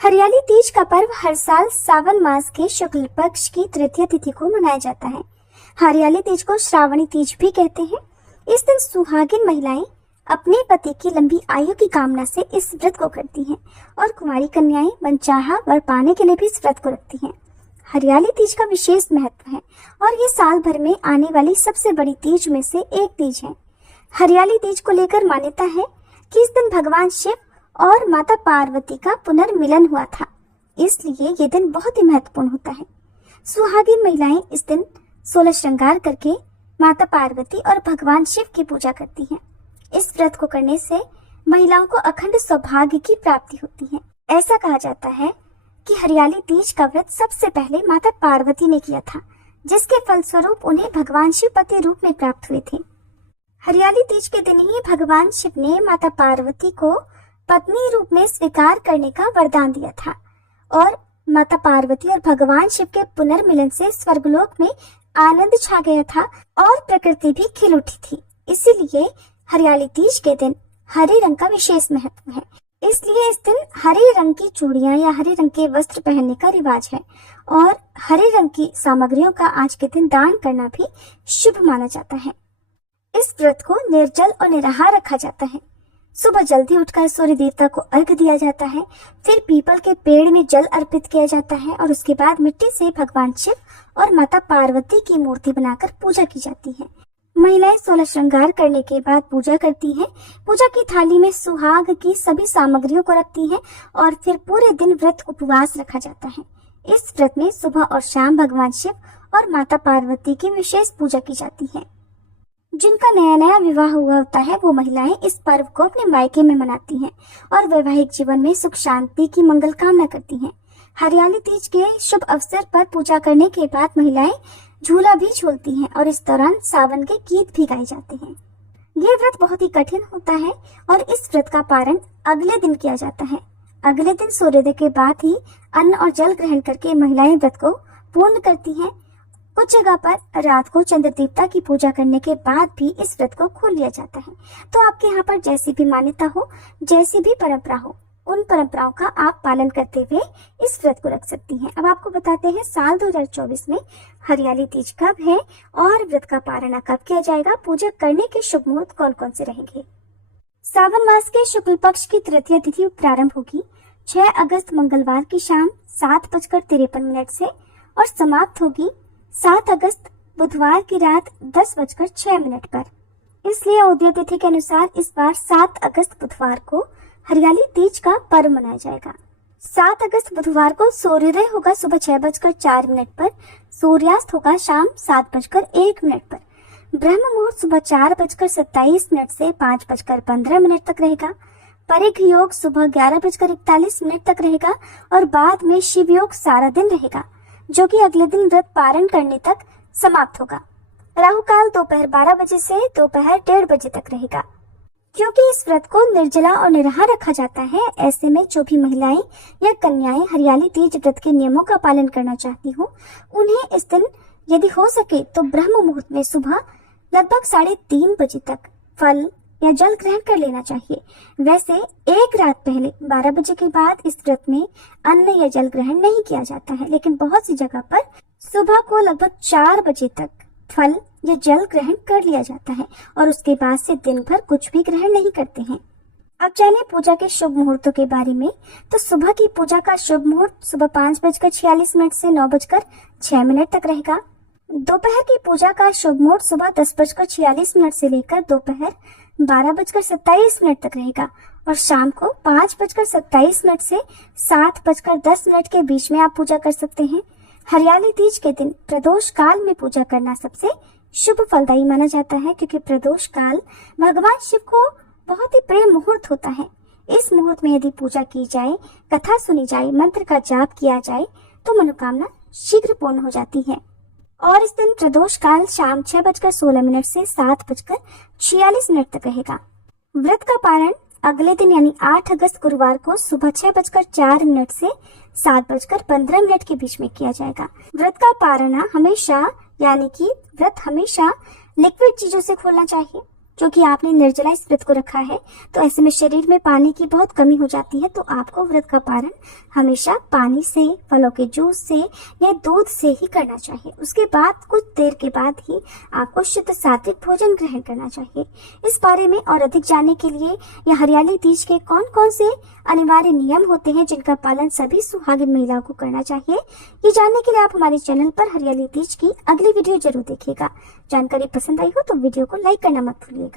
हरियाली तीज का पर्व हर साल सावन मास के शुक्ल पक्ष की तृतीय तिथि को मनाया जाता है। हरियाली तीज को श्रावणी तीज भी कहते हैं। इस दिन सुहागिन महिलाएं अपने पति की लंबी आयु की कामना से इस व्रत को करती हैं और कुंवारी कन्याएं मनचाहा वर पाने के लिए भी इस व्रत को रखती हैं। हरियाली तीज का विशेष महत्व है और ये साल भर में आने वाली सबसे बड़ी तीज में से एक तीज है। हरियाली तीज को लेकर मान्यता है कि इस दिन भगवान शिव और माता पार्वती का पुनर्मिलन हुआ था, इसलिए ये दिन बहुत ही महत्वपूर्ण होता है। सुहागिन महिलाएं इस दिन 16 श्रृंगार करके माता पार्वती और भगवान शिव की पूजा करती हैं। इस व्रत को करने से महिलाओं को अखंड सौभाग्य की प्राप्ति होती है। ऐसा कहा जाता है कि हरियाली तीज का व्रत सबसे पहले माता पार्वती ने किया था, जिसके फलस्वरूप उन्हें भगवान शिव पति रूप में प्राप्त हुए थे। हरियाली तीज के दिन ही भगवान शिव ने माता पार्वती को पत्नी रूप में स्वीकार करने का वरदान दिया था और माता पार्वती और भगवान शिव के पुनर्मिलन से स्वर्गलोक में आनंद छा गया था और प्रकृति भी खिल उठी थी। इसीलिए हरियाली तीज के दिन हरे रंग का विशेष महत्व है। इसलिए इस दिन हरे रंग की चूड़ियां या हरे रंग के वस्त्र पहनने का रिवाज है और हरे रंग की सामग्रियों का आज के दिन दान करना भी शुभ माना जाता है। इस व्रत को निर्जल और निराहार रखा जाता है। सुबह जल्दी उठकर सूर्य देवता को अर्घ्य दिया जाता है, फिर पीपल के पेड़ में जल अर्पित किया जाता है और उसके बाद मिट्टी से भगवान शिव और माता पार्वती की मूर्ति बनाकर पूजा की जाती है। महिलाएं 16 श्रृंगार करने के बाद पूजा करती हैं। पूजा की थाली में सुहाग की सभी सामग्रियों को रखती हैं और फिर पूरे दिन व्रत उपवास रखा जाता है। इस व्रत में सुबह और शाम भगवान शिव और माता पार्वती की विशेष पूजा की जाती है। जिनका नया नया विवाह हुआ होता है वो महिलाएं इस पर्व को अपने मायके में मनाती हैं और वैवाहिक जीवन में सुख शांति की मंगल कामना करती हैं। हरियाली तीज के शुभ अवसर पर पूजा करने के बाद महिलाएं झूला भी झूलती हैं और इस दौरान सावन के गीत भी गाए जाते हैं। ये व्रत बहुत ही कठिन होता है और इस व्रत का पारण अगले दिन किया जाता है। अगले दिन सूर्योदय के बाद ही अन्न और जल ग्रहण करके महिलाएं व्रत को पूर्ण करती हैं। कुछ जगह पर रात को चंद्र देवता की पूजा करने के बाद भी इस व्रत को खोल लिया जाता है। तो आपके यहाँ पर जैसी भी मान्यता हो, जैसी भी परंपरा हो, उन परंपराओं का आप पालन करते हुए इस व्रत को रख सकती हैं। अब आपको बताते हैं साल 2024 में हरियाली तीज कब है और व्रत का पारण कब किया जाएगा, पूजा करने के शुभ मुहूर्त कौन कौन से रहेंगे। सावन मास के शुक्ल पक्ष की तृतीय तिथि प्रारंभ होगी 6 अगस्त मंगलवार की शाम 7:53 से और समाप्त होगी 7 अगस्त बुधवार की रात 10:06 पर। इसलिए उदय तिथि के अनुसार इस बार 7 अगस्त बुधवार को हरियाली तीज का पर्व मनाया जाएगा। 7 अगस्त बुधवार को सूर्योदय होगा सुबह 6:04 पर, सूर्यास्त होगा शाम 7:01 पर। ब्रह्म मुहूर्त सुबह 4:27 से 5:15 तक रहेगा। परिघ योग सुबह 11:41 तक रहेगा और बाद में शिव योग सारा दिन रहेगा, जो कि अगले दिन व्रत पारण करने तक समाप्त होगा। राहु काल दोपहर 12 बजे से दोपहर 1:30 बजे तक रहेगा। क्योंकि इस व्रत को निर्जला और निराहार रखा जाता है, ऐसे में जो भी महिलाएं या कन्याएं हरियाली तीज व्रत के नियमों का पालन करना चाहती हो, उन्हें इस दिन यदि हो सके तो ब्रह्म मुहूर्त में सुबह लगभग 3:30 बजे तक फल या जल ग्रहण कर लेना चाहिए। वैसे एक रात पहले 12 बजे के बाद इस व्रत में अन्न या जल ग्रहण नहीं किया जाता है, लेकिन बहुत सी जगह पर सुबह को लगभग 4 बजे तक फल या जल ग्रहण कर लिया जाता है और उसके बाद से दिन भर कुछ भी ग्रहण नहीं करते हैं। अब जाने पूजा के शुभ मुहूर्तों के बारे में। तो सुबह की पूजा का शुभ मुहूर्त सुबह 5:46 से 9:06 तक रहेगा। दोपहर की पूजा का शुभ मुहूर्त सुबह 10:46 से लेकर दोपहर 12:27 तक रहेगा और शाम को 5:27 से 7:10 के बीच में आप पूजा कर सकते हैं। हरियाली तीज के दिन प्रदोष काल में पूजा करना सबसे शुभ फलदायी माना जाता है, क्योंकि प्रदोष काल भगवान शिव को बहुत ही प्रिय मुहूर्त होता है। इस मुहूर्त में यदि पूजा की जाए, कथा सुनी जाए, मंत्र का जाप किया जाए तो मनोकामना शीघ्र पूर्ण हो जाती है। और इस दिन प्रदोष काल शाम 6:16 से 7:46 तक रहेगा। व्रत का पारण अगले दिन यानी 8 अगस्त गुरुवार को सुबह 6:04 से 7:15 के बीच में किया जाएगा। व्रत का पारण हमेशा यानी कि व्रत हमेशा लिक्विड चीजों से खोलना चाहिए। क्योंकि आपने निर्जला इस व्रत को रखा है तो ऐसे में शरीर में पानी की बहुत कमी हो जाती है। तो आपको व्रत का पारण हमेशा पानी से, फलों के जूस से या दूध से ही करना चाहिए। उसके बाद कुछ देर के बाद ही आपको शुद्ध सात्विक भोजन ग्रहण करना चाहिए। इस बारे में और अधिक जानने के लिए या हरियाली तीज के कौन कौन से अनिवार्य नियम होते हैं जिनका पालन सभी सुहागिन महिलाओं को करना चाहिए, ये जानने के लिए आप हमारे चैनल पर हरियाली तीज की अगली वीडियो जरूर देखिएगा। जानकारी पसंद आई हो तो वीडियो को लाइक करना मत भूलिएगा।